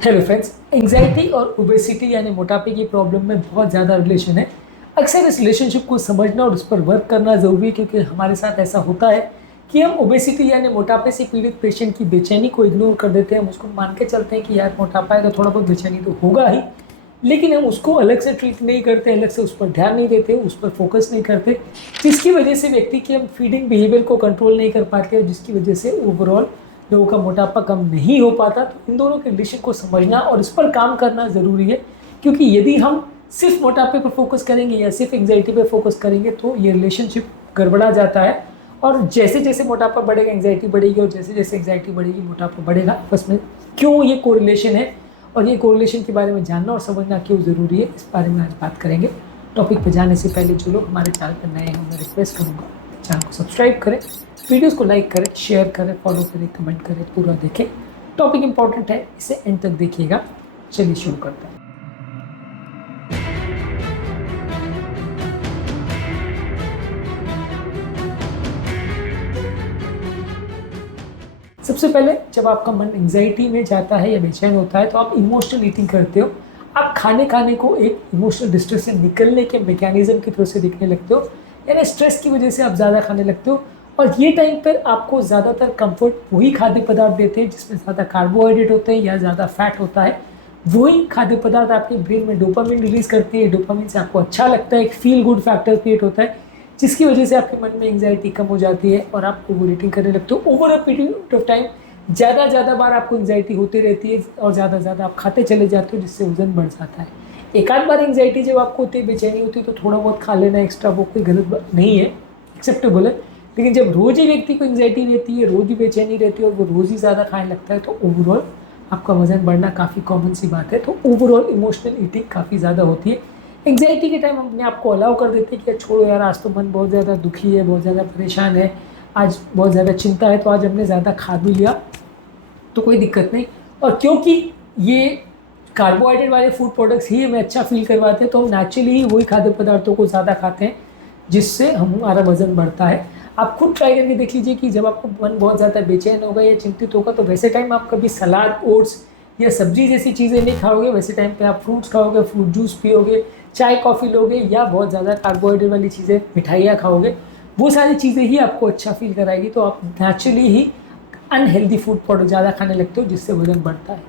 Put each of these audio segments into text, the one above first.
Hello friends, anxiety और obesity यानी मोटापे की प्रॉब्लम में बहुत ज़्यादा रिलेशन है। अक्सर इस रिलेशनशिप को समझना और उस पर वर्क करना ज़रूरी है, क्योंकि हमारे साथ ऐसा होता है कि हम ओबेसिटी यानी मोटापे से पीड़ित पेशेंट की बेचैनी को इग्नोर कर देते हैं। हम उसको मान के चलते हैं कि यार मोटापा है तो थोड़ा बहुत बेचैनी तो होगा ही, लेकिन हम उसको अलग से ट्रीट नहीं करते, अलग से उस पर ध्यान नहीं देते, उस पर फोकस नहीं करते, जिसकी वजह से व्यक्ति के हम फीडिंग बिहेवियर को कंट्रोल नहीं कर पाते और जिसकी वजह से ओवरऑल लोगों का मोटापा कम नहीं हो पाता। तो इन दोनों के रिलेशन को समझना और इस पर काम करना ज़रूरी है, क्योंकि यदि हम सिर्फ मोटापे पर फोकस करेंगे या सिर्फ एंग्जाइटी पर फोकस करेंगे तो ये रिलेशनशिप गड़बड़ा जाता है। और जैसे जैसे मोटापा बढ़ेगा एंग्जाइटी बढ़ेगी, और जैसे जैसे एंग्जाइटी बढ़ेगी मोटापा बढ़ेगा। आपस में क्यों ये कोरिलेशन है और ये कोरिलेशन के बारे में जानना और समझना क्यों ज़रूरी है, इस बारे में आज बात करेंगे। टॉपिक पर जाने से पहले जो लोग हमारे चैनल पर नए हैं मैं रिक्वेस्ट करूँगा चैनल को सब्सक्राइब करें, वीडियोस को लाइक करें, शेयर करें, फॉलो करें, कमेंट करें, पूरा देखें। टॉपिक इंपॉर्टेंट है, इसे एंड तक देखिएगा। चलिए शुरू करते हैं। सबसे पहले जब आपका मन एंग्जाइटी में जाता है या बेचैन होता है तो आप इमोशनल ईटिंग करते हो। आप खाने को एक इमोशनल डिस्ट्रेस से निकलने के मैकेनिज्म की तरह से दिखने लगते हो, यानी स्ट्रेस की वजह से आप ज़्यादा खाने लगते हो। और ये टाइम पर आपको ज़्यादातर कंफर्ट वही खाद्य पदार्थ देते हैं जिसमें ज़्यादा कार्बोहाइड्रेट होते हैं या ज़्यादा फैट होता है। वही खाद्य पदार्थ आपके ब्रेन में डोपामिन रिलीज करते हैं। डोपामिन से आपको अच्छा लगता है, एक फील गुड फैक्टर क्रिएट होता है, जिसकी वजह से आपके मन में एंग्जाइटी कम हो जाती है और आप ओवर ईटिंग करने लगते हो। Over a period of time ज़्यादा बार आपको एंग्जाइटी होती रहती है और ज़्यादा आप खाते चले जाते हो, जिससे वजन बढ़ जाता है। एक आध बार एंग्जाइटी जब आपको होती है, बेचैनी होती है, तो थोड़ा बहुत खा लेना एक्स्ट्रा वो कोई गलत बात नहीं है, एक्सेप्टेबल है। लेकिन जब रोज़ ही व्यक्ति को एंग्जाइटी रहती है, रोज़ ही बेचैनी रहती है और वो रोज़ ही ज़्यादा खाने लगता है, तो ओवरऑल आपका वजन बढ़ना काफ़ी कॉमन सी बात है। तो ओवरऑल इमोशनल ईटिंग काफ़ी ज़्यादा होती है। एंग्जाइटी के टाइम हम अपने आप को अलाउ कर देते हैं कि छोड़ो यार, आज तो मन बहुत ज़्यादा दुखी है, बहुत ज़्यादा परेशान है, आज बहुत ज़्यादा चिंता है, तो आज हमने ज़्यादा खा भी लिया तो कोई दिक्कत नहीं। और क्योंकि ये कार्बोहाइड्रेट वाले फूड प्रोडक्ट्स ही हमें अच्छा फील करवाते हैं, तो हम नेचुरली ही वही खाद्य पदार्थों को ज़्यादा खाते हैं, जिससे हमारा वजन बढ़ता है। आप खुद ट्राई करके देख लीजिए कि जब आपको मन बहुत ज़्यादा बेचैन होगा या चिंतित होगा, तो वैसे टाइम आप कभी सलाद, ओट्स या सब्जी जैसी चीज़ें नहीं खाओगे। वैसे टाइम पे आप फ्रूट्स खाओगे, फ्रूट जूस पियोगे, चाय कॉफ़ी लोगे, या बहुत ज़्यादा कार्बोहाइड्रेट वाली चीज़ें, मिठाइयाँ खाओगे। वो सारी चीज़ें ही आपको अच्छा फील कराएगी, तो आप नेचुरली ही अनहेल्दी फूड प्रोडक्ट ज़्यादा खाने लगते हो, जिससे वजन बढ़ता है।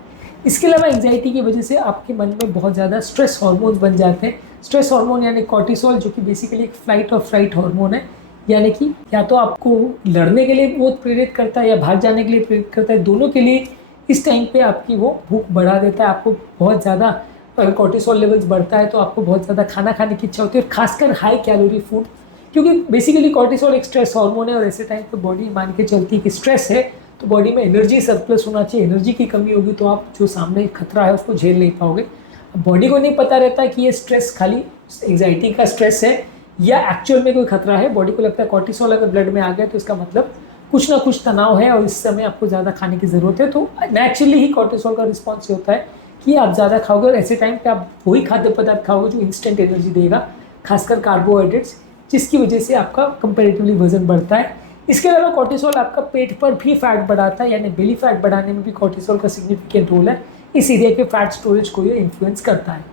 इसके अलावा एंग्जाइटी की वजह से आपके मन में बहुत ज़्यादा स्ट्रेस हार्मोन्स बन जाते हैं। स्ट्रेस हार्मोन यानी कॉर्टिसोल, जो कि बेसिकली एक फ्लाइट और फ्राइट हार्मोन है, यानी कि या तो आपको लड़ने के लिए बहुत प्रेरित करता है या भाग जाने के लिए प्रेरित करता है। दोनों के लिए इस टाइम पे आपकी वो भूख बढ़ा देता है। आपको बहुत ज़्यादा अगर कॉर्टिसोल लेवल्स बढ़ता है तो आपको बहुत ज़्यादा खाना खाने की इच्छा होती है, खासकर हाई कैलोरी फूड, क्योंकि बेसिकली कॉर्टिसोल एक स्ट्रेस हार्मोन है। और ऐसे टाइम पे बॉडी मान के चलती है कि स्ट्रेस है तो बॉडी में एनर्जी सरप्लस होना चाहिए। एनर्जी की कमी होगी तो आप जो सामने खतरा है उसको झेल नहीं पाओगे। बॉडी को नहीं पता रहता कि ये स्ट्रेस खाली एंग्जाइटी का स्ट्रेस है या एक्चुअल में कोई खतरा है। बॉडी को लगता है कॉर्टिसोल अगर ब्लड में आ गया तो इसका मतलब कुछ ना कुछ तनाव है और इस समय आपको ज़्यादा खाने की ज़रूरत है। तो नेचुरली ही कॉर्टिसोल का रिस्पॉन्स होता है कि आप ज़्यादा खाओगे, और ऐसे टाइम पे आप वही खाद्य पदार्थ खाओगे जो इंस्टेंट एनर्जी देगा, खासकर कार्बोहाइड्रेट्स, जिसकी वजह से आपका कंपेरेटिवली वजन बढ़ता है। इसके अलावा कॉर्टिसोल आपका पेट पर भी फैट बढ़ाता है, यानी बेली फैट बढ़ाने में भी कॉर्टिसोल का सिग्निफिकेंट रोल है। इस एरिया के फैट स्टोरेज को ये इन्फ्लुएंस करता है।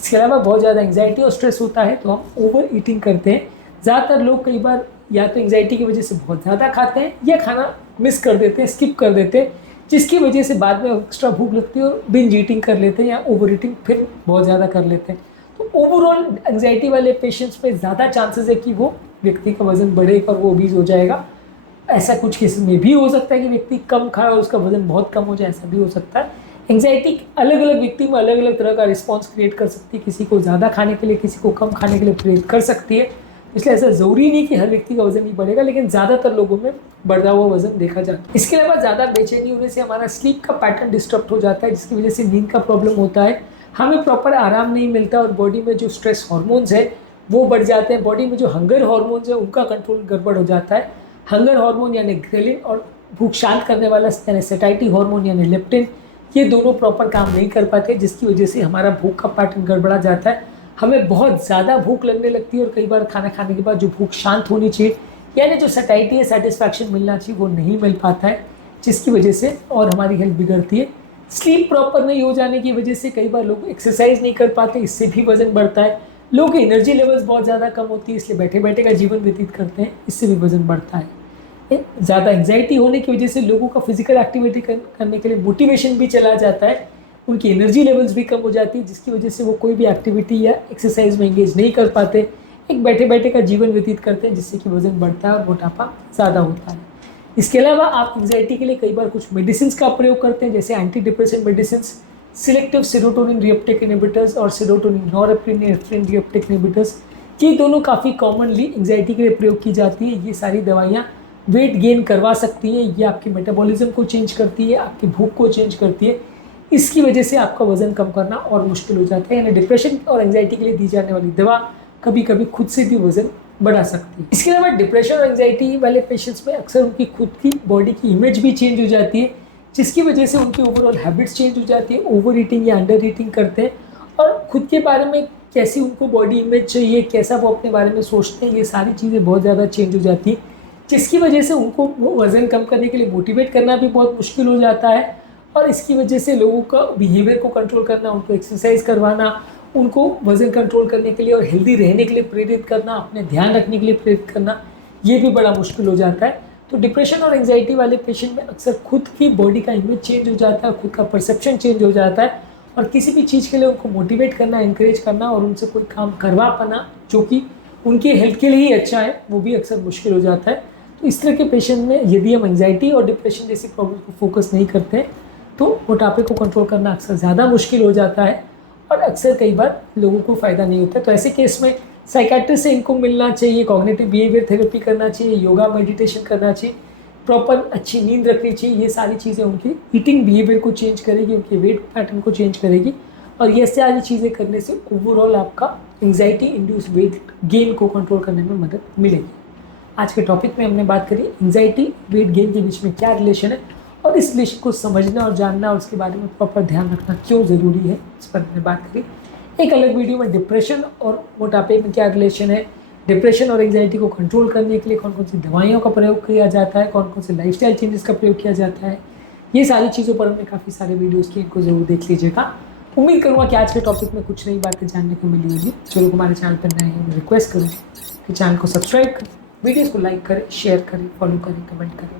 इसके अलावा बहुत ज़्यादा एंग्जाइटी और स्ट्रेस होता है तो हम ओवर ईटिंग करते हैं। ज़्यादातर लोग कई बार या तो एंग्जाइटी की वजह से बहुत ज़्यादा खाते हैं या खाना मिस कर देते हैं, स्किप कर देते हैं, जिसकी वजह से बाद में एक्स्ट्रा भूख लगती है और बिंज ईटिंग कर लेते हैं या ओवर ईटिंग फिर बहुत ज़्यादा कर लेते हैं। तो ओवरऑल एंग्जाइटी वाले पेशेंट्स में ज़्यादा चांसेस है कि वो व्यक्ति का वजन बढ़ेगा और वो ओबीज हो जाएगा। ऐसा कुछ केस में भी हो सकता है कि व्यक्ति कम खाए और उसका वजन बहुत कम हो जाए, ऐसा भी हो सकता है। एंग्जाइटी अलग अलग व्यक्ति में अलग अलग तरह का रिस्पॉन्स क्रिएट कर सकती है, किसी को ज़्यादा खाने के लिए, किसी को कम खाने के लिए प्रेरित कर सकती है। इसलिए ऐसा ज़रूरी नहीं कि हर व्यक्ति का वजन ही बढ़ेगा, लेकिन ज़्यादातर लोगों में बढ़ा हुआ वजन देखा जाता है। इसके अलावा ज़्यादा बेचैनी होने से हमारा स्लीप का पैटर्न डिस्टर्ब हो जाता है, जिसकी वजह से नींद का प्रॉब्लम होता है, हमें प्रॉपर आराम नहीं मिलता और बॉडी में जो स्ट्रेस हार्मोन्स है वो बढ़ जाते हैं। बॉडी में जो हंगर हार्मोन्स है उनका कंट्रोल गड़बड़ हो जाता है। हंगर हार्मोन यानी ग्रेलिन और भूख शांत करने वाला यानी सेटाइटी हार्मोन यानी लेप्टिन, ये दोनों प्रॉपर काम नहीं कर पाते, जिसकी वजह से हमारा भूख का पैटर्न गड़बड़ा जाता है। हमें बहुत ज़्यादा भूख लगने लगती है और कई बार खाना खाने के बाद जो भूख शांत होनी चाहिए यानी जो सेटाइटी है, सेटिस्फैक्शन मिलना चाहिए, वो नहीं मिल पाता है, जिसकी वजह से और हमारी हेल्थ बिगड़ती है। स्लीप प्रॉपर नहीं हो जाने की वजह से कई बार लोग एक्सरसाइज नहीं कर पाते, इससे भी वजन बढ़ता है। लोगों की एनर्जी लेवल्स बहुत ज़्यादा कम होती है, इसलिए बैठे बैठे का जीवन व्यतीत करते हैं, इससे भी वजन बढ़ता है। ज़्यादा एंग्जाइटी होने की वजह से लोगों का फिजिकल एक्टिविटी करने के लिए मोटिवेशन भी चला जाता है, उनकी एनर्जी लेवल्स भी कम हो जाती है, जिसकी वजह से वो कोई भी एक्टिविटी या एक्सरसाइज में एंगेज नहीं कर पाते, एक बैठे बैठे का जीवन व्यतीत करते हैं, जिससे कि वजन बढ़ता है और मोटापा ज़्यादा होता है। इसके अलावा आप एंग्जाइटी के लिए कई बार कुछ मेडिसिन का प्रयोग करते हैं, जैसे anti depressant medicine, selective serotonin reuptake inhibitors और सेरोटोनिन नॉरएपिनेफ्रिन रीअपटेक इनहिबिटर्स। ये दोनों काफ़ी कॉमनली एंग्जाइटी के लिए प्रयोग की जाती है। ये सारी दवाइयाँ वेट गेन करवा सकती है, ये आपके मेटाबॉलिज्म को चेंज करती है, आपकी भूख को चेंज करती है, इसकी वजह से आपका वजन कम करना और मुश्किल हो जाता है। यानी डिप्रेशन और एंग्जाइटी के लिए दी जाने वाली दवा कभी कभी खुद से भी वजन बढ़ा सकती है। इसके अलावा डिप्रेशन और एंग्जाइटी वाले पेशेंट्स में अक्सर उनकी खुद की बॉडी की इमेज भी चेंज हो जाती है, जिसकी वजह से उनकी ओवरऑल हैबिट्स चेंज हो जाती है, ओवर ईटिंग या अंडर ईटिंग करते हैं, और खुद के बारे में कैसी उनको बॉडी इमेज चाहिए, कैसा वो अपने बारे में सोचते हैं, ये सारी चीज़ें बहुत ज़्यादा चेंज हो जाती है, जिसकी वजह से उनको वज़न कम करने के लिए मोटिवेट करना भी बहुत मुश्किल हो जाता है। और इसकी वजह से लोगों का बिहेवियर को कंट्रोल करना, उनको एक्सरसाइज करवाना, उनको वज़न कंट्रोल करने के लिए और हेल्दी रहने के लिए प्रेरित करना, अपने ध्यान रखने के लिए प्रेरित करना, ये भी बड़ा मुश्किल हो जाता है। तो डिप्रेशन और एंग्जाइटी वाले पेशेंट में अक्सर खुद की बॉडी का इमेज चेंज हो जाता है, खुद का परसेप्शन चेंज हो जाता है, और किसी भी चीज़ के लिए उनको मोटिवेट करना, इंकरेज करना और उनसे कोई काम करवा पाना जो कि उनकी हेल्थ के लिए ही अच्छा है, वो भी अक्सर मुश्किल हो जाता है। तो इस तरह के पेशेंट में यदि हम एंग्जाइटी और डिप्रेशन जैसी प्रॉब्लम को फोकस नहीं करते हैं, तो मोटापे को कंट्रोल करना अक्सर ज़्यादा मुश्किल हो जाता है और अक्सर कई बार लोगों को फ़ायदा नहीं होता है। तो ऐसे केस में साइकेट्रिस्ट से इनको मिलना चाहिए, कॉग्निटिव बिहेवियर थेरेपी करना चाहिए, योगा मेडिटेशन करना चाहिए, प्रॉपर अच्छी नींद रखनी चाहिए। ये सारी चीज़ें उनकी ईटिंग बिहेवियर को चेंज करेगी, उनके वेट पैटर्न को चेंज करेगी, और ये सारी चीज़ें करने से ओवरऑल आपका एंग्जाइटी इंड्यूस वेट गेन को कंट्रोल करने में मदद मिलेगी। आज के टॉपिक में हमने बात करी एंग्जाइटी वेट गेन के बीच में क्या रिलेशन है, और इस रिलेशन को समझना और जानना और उसके बारे में प्रॉपर ध्यान रखना क्यों ज़रूरी है, इस पर हमने बात करी। एक अलग वीडियो में डिप्रेशन और मोटापे में क्या रिलेशन है, डिप्रेशन और एंग्जाइटी को कंट्रोल करने के लिए कौन कौन सी दवाइयों का प्रयोग किया जाता है, कौन कौन से लाइफस्टाइल चेंजेस का प्रयोग किया जाता है, ये सारी चीज़ों पर हमने काफ़ी सारे वीडियोज़ किए, इनको ज़रूर देख लीजिएगा। उम्मीद करूँगा कि आज के टॉपिक में कुछ नई बातें जानने को मिली होगी। जो लोग हमारे चैनल पर नए हैं, मैं रिक्वेस्ट करूँ कि चैनल को सब्सक्राइब करें, वीडियोज़ को लाइक करें, शेयर करें, फॉलो करें, कमेंट करें।